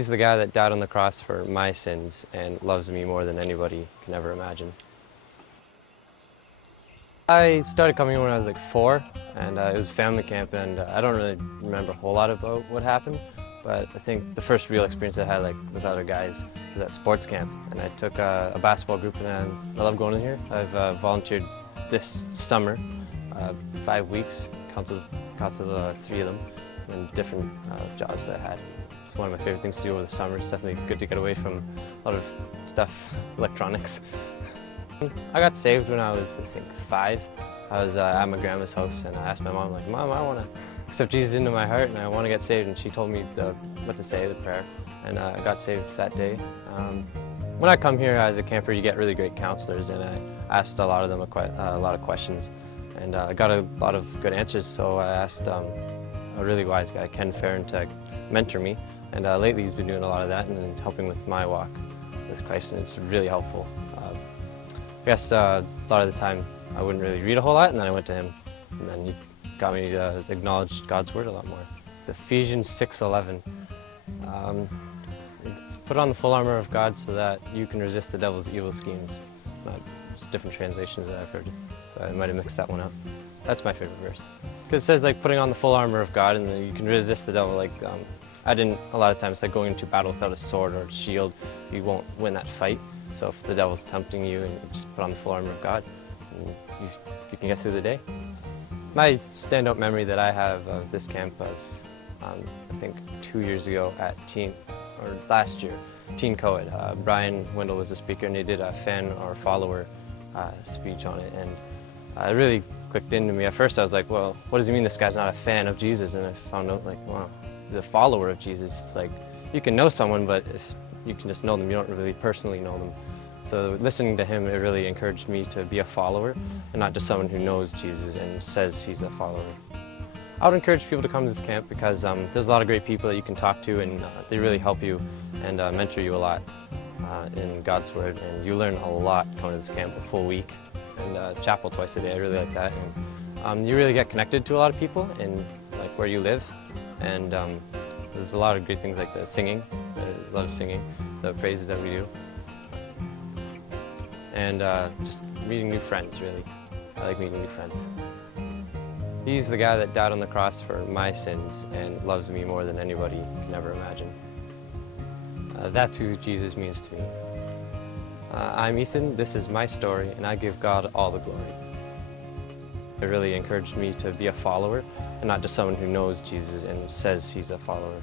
He's the guy that died on the cross for my sins and loves me more than anybody can ever imagine. I started coming here when I was like 4, and it was family camp, and I don't really remember a whole lot about what happened, but I think the first real experience I had with other guys was at sports camp, and I took a basketball group, and I love going in here. I've volunteered this summer, 5 weeks, counted 3 of them, and different jobs that I had. It's one of my favorite things to do over the summer. It's definitely good to get away from a lot of stuff, electronics. I got saved when I was, I think, 5. I was at my grandma's house, and I asked my mom, like, Mom, I want to accept Jesus into my heart, and I want to get saved. And she told me what to say, the prayer, and I got saved that day. When I come here as a camper, you get really great counselors, and I asked a lot of them a lot of questions, and I got a lot of good answers. So I asked a really wise guy, Ken Farron, to mentor me, and lately he's been doing a lot of that and helping with my walk with Christ, and it's really helpful. I guess a lot of the time I wouldn't really read a whole lot, and then I went to him, and then he got me to acknowledge God's word a lot more. Ephesians 6:11. It's put on the full armor of God so that you can resist the devil's evil schemes. Just different translations that I've heard, so I might have mixed that one up. That's my favorite verse. Because it says like putting on the full armor of God, and then you can resist the devil. Like a lot of times, like going into battle without a sword or a shield, you won't win that fight. So if the devil's tempting you, and you just put on the full armor of God, you can get through the day. My standout memory that I have of this camp was, I think 2 years ago at last year, Teen Co-ed. Brian Wendell was the speaker, and he did a fan or follower speech on it, and it really clicked into me. At first I was like, well, what does he mean this guy's not a fan of Jesus? And I found out, like, wow, he's a follower of Jesus. It's like, you can know someone, but if you can just know them, you don't really personally know them. So listening to him, it really encouraged me to be a follower and not just someone who knows Jesus and says he's a follower. I would encourage people to come to this camp because there's a lot of great people that you can talk to, and they really help you and mentor you a lot in God's Word, and you learn a lot coming to this camp, a full week, and chapel twice a day. I really like that, and you really get connected to a lot of people in like where you live, and there's a lot of great things like the singing. I love singing, the praises that we do, and just meeting new friends, really. I like meeting new friends. He's the guy that died on the cross for my sins and loves me more than anybody can ever imagine. That's who Jesus means to me. I'm Ethan, this is my story, and I give God all the glory. It really encouraged me to be a follower and not just someone who knows Jesus and says he's a follower.